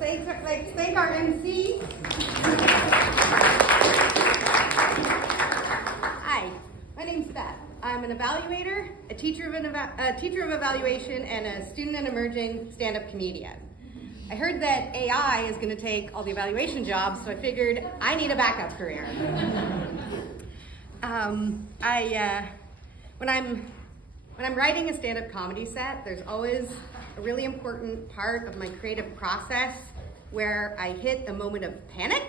let's thank our MC. Hi, my name's Beth. I'm an evaluator, a teacher of evaluation, and a student and emerging stand-up comedian. I heard that AI is going to take all the evaluation jobs, so I figured I need a backup career. When I'm writing a stand-up comedy set, there's always a really important part of my creative process where I hit a moment of panic.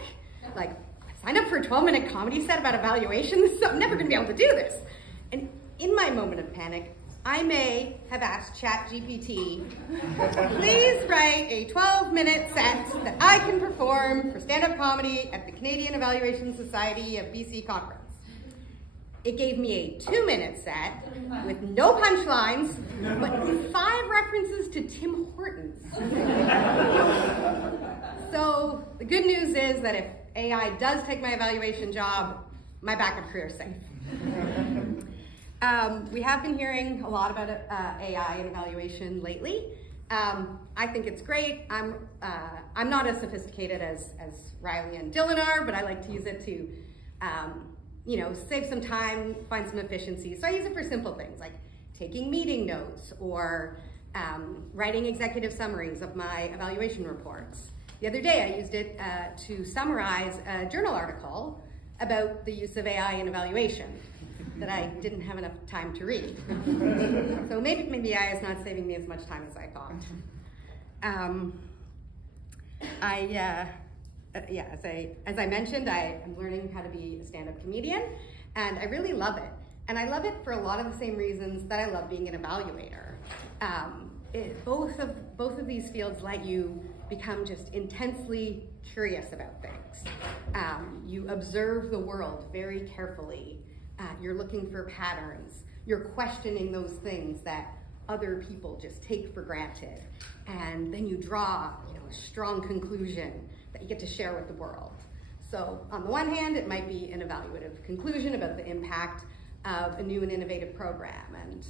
Like, I signed up for a 12-minute comedy set about evaluation, so I'm never gonna be able to do this. And in my moment of panic, I may have asked ChatGPT, please write a 12-minute set that I can perform for stand-up comedy at the Canadian Evaluation Society of BC Conference. It gave me a 2-minute set with no punchlines, but 5 references to Tim Hortons. So the good news is that if AI does take my evaluation job, my backup career is safe. We have been hearing a lot about AI and evaluation lately. I think it's great. I'm not as sophisticated as Riley and Dylan are, but I like to use it to save some time, find some efficiencies. So I use it for simple things like taking meeting notes or writing executive summaries of my evaluation reports. The other day I used it to summarize a journal article about the use of AI in evaluation that I didn't have enough time to read. So maybe AI is not saving me as much time as I thought. As I mentioned, I am learning how to be a stand-up comedian, and I really love it. And I love it for a lot of the same reasons that I love being an evaluator. Both of these fields let you become just intensely curious about things. You observe the world very carefully. You're looking for patterns. You're questioning those things that other people just take for granted. And then you draw a strong conclusion that you get to share with the world. So on the one hand, it might be an evaluative conclusion about the impact of a new and innovative program. And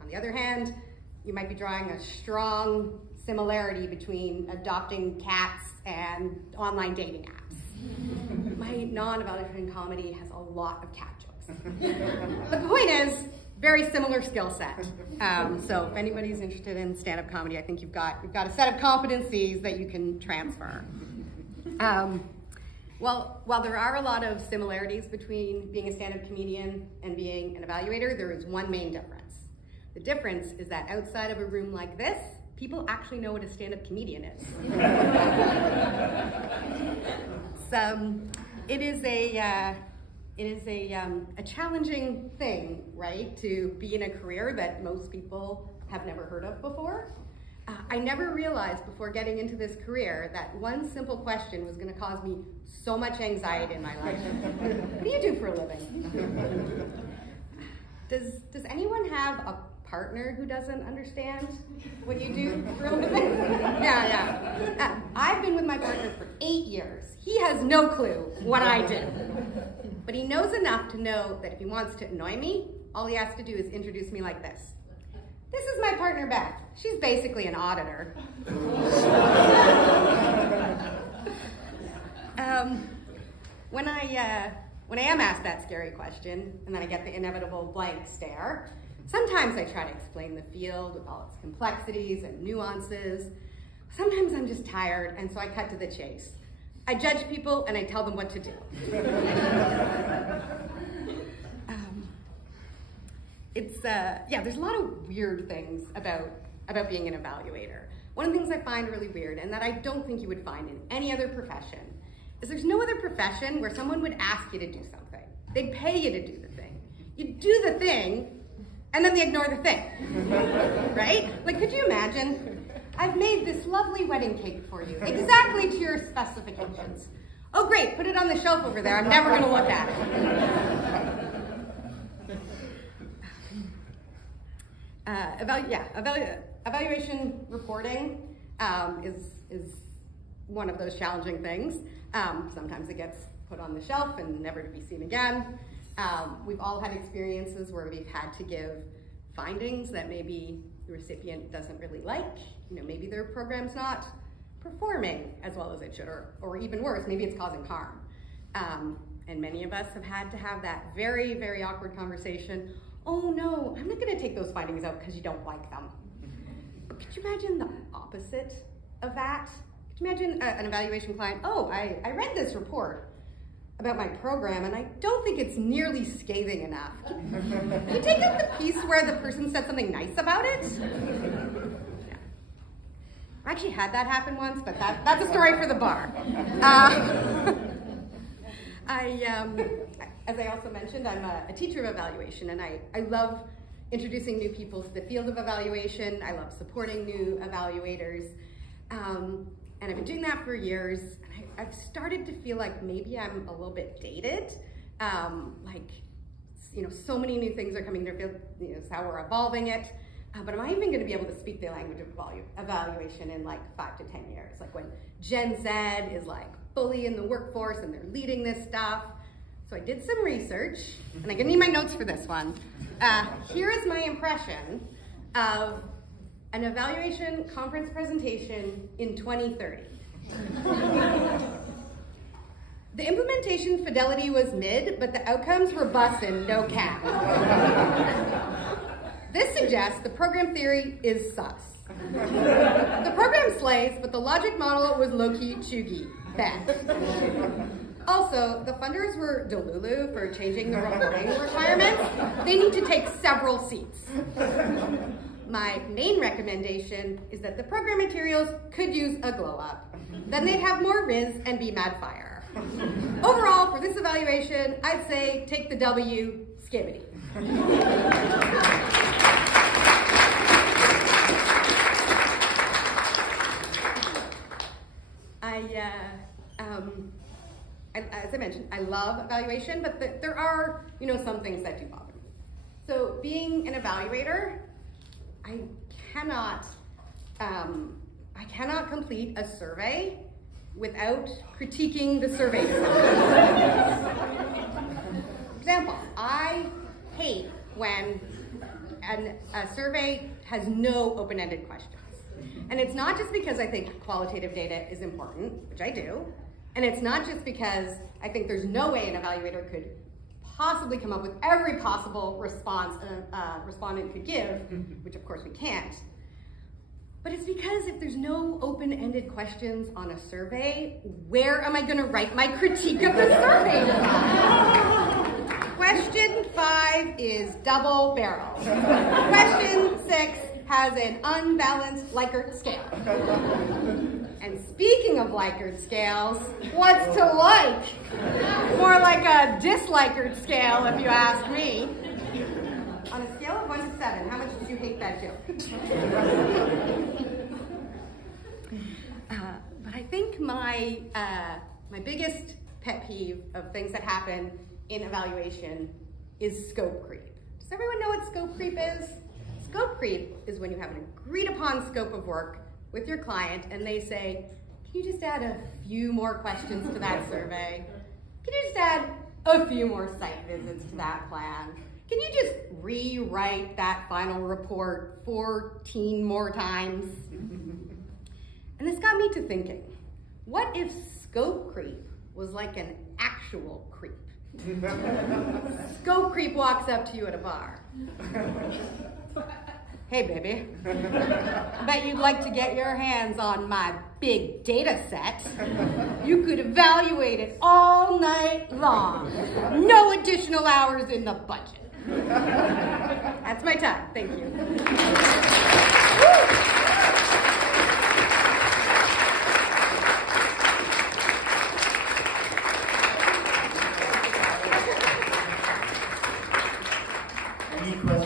on the other hand, you might be drawing a strong similarity between adopting cats and online dating apps. My non-evaluation comedy has a lot of cat jokes. But the point is, very similar skill set. So if anybody's interested in stand-up comedy, I think you've got a set of competencies that you can transfer. While there are a lot of similarities between being a stand-up comedian and being an evaluator, there is one main difference. The difference is that outside of a room like this, people actually know what a stand-up comedian is. It is a challenging thing, right, to be in a career that most people have never heard of before. I never realized before getting into this career that one simple question was going to cause me so much anxiety in my life. What do you do for a living? Does anyone have a partner who doesn't understand what you do for a living? Yeah. I've been with my partner for 8 years. He has no clue what I do. But he knows enough to know that if he wants to annoy me, all he has to do is introduce me like this. This is my partner, Beth. She's basically an auditor. When I am asked that scary question, and then I get the inevitable blank stare, sometimes I try to explain the field with all its complexities and nuances. Sometimes I'm just tired, and so I cut to the chase. I judge people, and I tell them what to do. There's a lot of weird things about being an evaluator. One of the things I find really weird, and that I don't think you would find in any other profession, is there's no other profession where someone would ask you to do something. They'd pay you to do the thing. You do the thing, and then they ignore the thing, right? Like, could you imagine? I've made this lovely wedding cake for you, exactly to your specifications. Oh great, put it on the shelf over there. I'm never gonna look at it. Evaluation reporting is one of those challenging things. Sometimes it gets put on the shelf and never to be seen again. We've all had experiences where we've had to give findings that maybe the recipient doesn't really like. Maybe their program's not performing as well as it should, or even worse, maybe it's causing harm. And many of us have had to have that very, very awkward conversation. Oh no, I'm not gonna take those findings out because you don't like them. But could you imagine the opposite of that? Could you imagine an evaluation client, oh, I read this report about my program and I don't think it's nearly scathing enough. Can you take out the piece where the person said something nice about it? Yeah. I actually had that happen once, but that's a story for the bar. As I also mentioned, I'm a teacher of evaluation, and I love introducing new people to the field of evaluation. I love supporting new evaluators, and I've been doing that for years. And I've started to feel like maybe I'm a little bit dated. So many new things are coming to the field. It's how we're evolving it. But am I even going to be able to speak the language of evaluation in like 5 to 10 years? Like when Gen Z is like fully in the workforce and they're leading this stuff. So I did some research, and I'm gonna need my notes for this one. Here is my impression of an evaluation conference presentation in 2030. The implementation fidelity was mid, but the outcomes were bussin', no cap. This suggests the program theory is sus. The program slays, but the logic model was low-key chuggy. Bad. Also, the funders were delulu for changing the reporting requirements. They need to take several seats. My main recommendation is that the program materials could use a glow up. Then they'd have more Riz and be mad fire. Overall, for this evaluation, I'd say take the W, skibbity. As I mentioned, I love evaluation, but there are, some things that do bother me. So being an evaluator, I cannot complete a survey without critiquing the survey design. For example, I hate when a survey has no open-ended questions. And it's not just because I think qualitative data is important, which I do, and it's not just because I think there's no way an evaluator could possibly come up with every possible response a respondent could give, which of course we can't. But it's because if there's no open-ended questions on a survey, where am I gonna write my critique of the survey? Question 5 is double barrel. Question 6 has an unbalanced Likert scale. And speaking of Likert scales, what's to like? More like a dislikert scale, if you ask me. On a scale of 1 to 7, how much did you hate that joke? But I think my biggest pet peeve of things that happen in evaluation is scope creep. Does everyone know what scope creep is? Scope creep is when you have an agreed upon scope of work with your client and they say, can you just add a few more questions to that survey? Can you just add a few more site visits to that plan? Can you just rewrite that final report 14 more times? And this got me to thinking, what if scope creep was like an actual creep? Scope creep walks up to you at a bar. Hey baby, bet you'd like to get your hands on my big data set. You could evaluate it all night long. No additional hours in the budget. That's my time, thank you. Any questions?